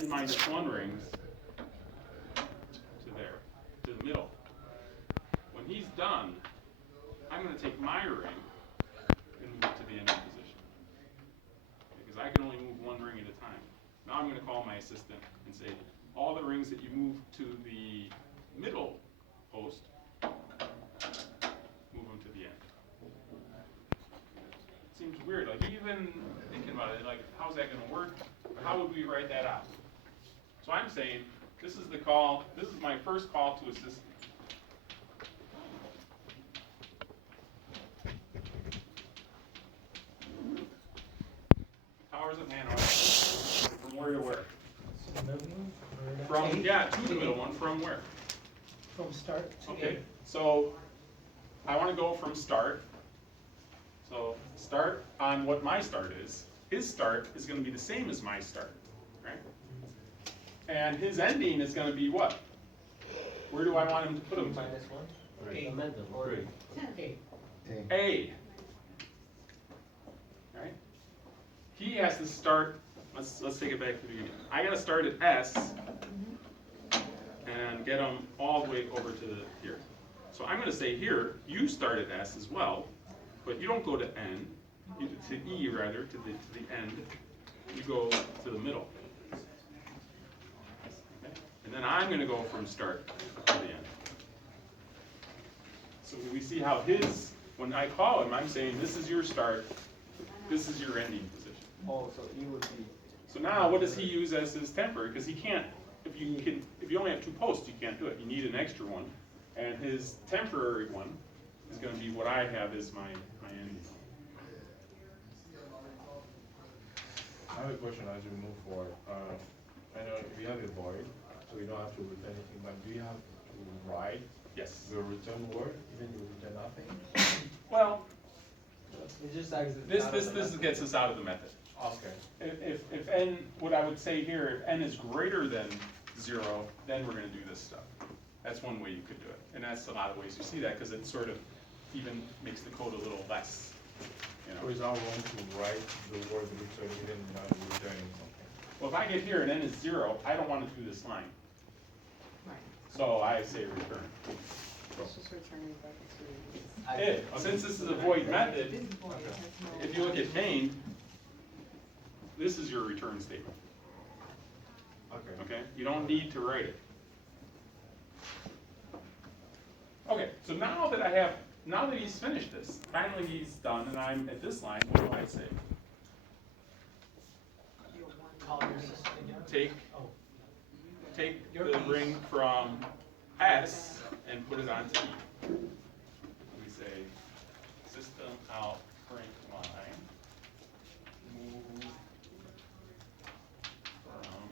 send my one rings to there, to the middle. When he's done, I'm going to take my ring and move it to the ending position. Because I can only move one ring at a time. Now I'm going to call my assistant and say, all the rings that you move to the middle post, move them to the end. It seems weird, like even thinking about it, like how's that going to work? How would we write that out? So I'm saying, this is the call, this is my first call to assistant. Towers of Hanoi, from where to where? From, yeah, to the middle one, from where? From start to Okay, end. so I want to go from start. So start on what my start is. His start is going to be the same as my start, right? And his ending is going to be what? Where do I want him to put him? Minus one. Right. Or Right. A. A. Right? He has to start. Let's take it back to the beginning. I got to start at S and get him all the way over to here. So I'm going to say here, you start at S as well, but you don't go to N, to E rather, to the end. You go to the middle. Okay? And then I'm going to go from start to the end. So we see how his, when I call him, I'm saying this is your start, this is your ending position. Oh, so E would be. So now what does he use as his temporary? Because he can't, if you only have two posts, you can't do it. You need an extra one. And his temporary one is going to be what I have as my ending. I have a question as we move forward. I know we have a void, so we don't have to return anything, but do you have to write Yes. the return word, even if you return nothing? Well, It just exits. this gets us out of the method. Okay. If n, what I would say here, if n is greater than 0, then we're going to do this stuff. That's one way you could do it. And that's a lot of ways you see that, because it sort of even makes the code a little less. You So know? it's not wrong to write the word return even not returning something? Well, if I get here and n is 0, I don't want to do this line. Right. So I say return. It's just returning back to. Since this is a void method, This is void, it has no- if you look at main, this is your return statement. Okay. Okay? You don't need to write it. Okay, so now that he's finished this, finally he's done, and I'm at this line, what do I say? Call your system again. Take Your the piece. ring from S and put it onto E. We say system out print line, move from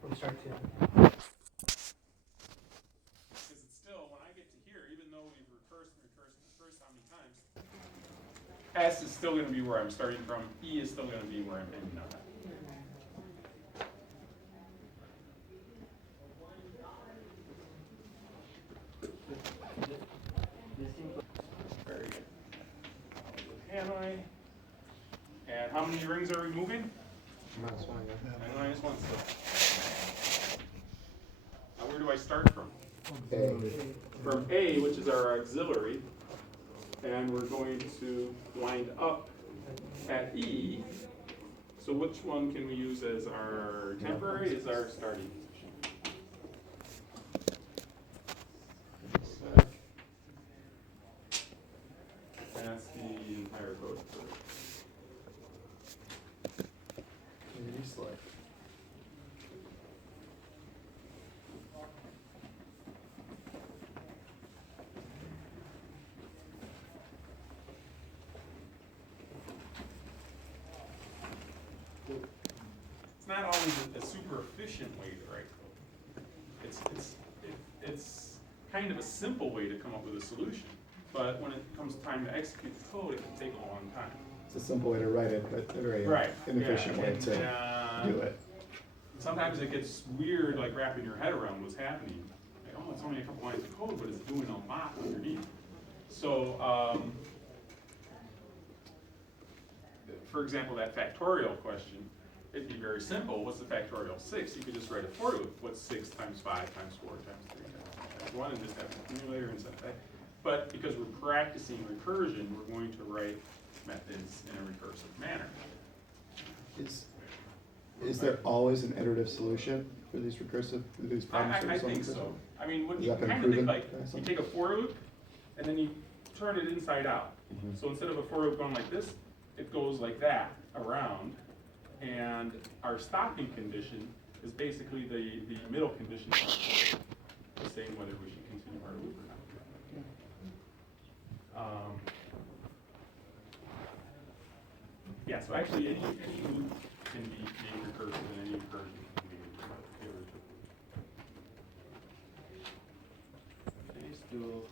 From start to end. because it's still, when I get to here, even though we've recursed how many times, S is still going to be where I'm starting from, E is still going to be where I'm ending on. Very good. Hanoi. And how many rings are we moving? Minus one, yeah. And minus one still. Now where do I start from? From A, which is our auxiliary, and we're going to wind up at E. So which one can we use as our temporary, as our starting position? That's the entire code for it. It's not always a super efficient way to write code. It's kind of a simple way to come up with a solution, but when it comes time to execute the code, it can take a long time. It's a simple way to write it, but a very Right. inefficient Yeah, way and, to do it. Sometimes it gets weird, like wrapping your head around what's happening. Like, oh, it's only a couple lines of code, but it's doing a lot underneath. So, for example, that factorial question, it'd be very simple. What's the factorial of 6? You could just write a for loop. What's 6 times 5 times 4 times 3 times 1, and just have an accumulator and set that. But because we're practicing recursion, we're going to write methods in a recursive manner. Is there always an iterative solution for these recursive, for these problems? I think so. I mean, what Has you that been kind of think proven like, by you something? take a for loop, and then you turn it inside out. Mhm. So instead of a for loop going like this, it goes like that around. And our stopping condition is basically the middle condition, saying whether we should continue our loop or not. Yeah, so actually any loop can be made recursive and any recursion can be made iterative. Okay, still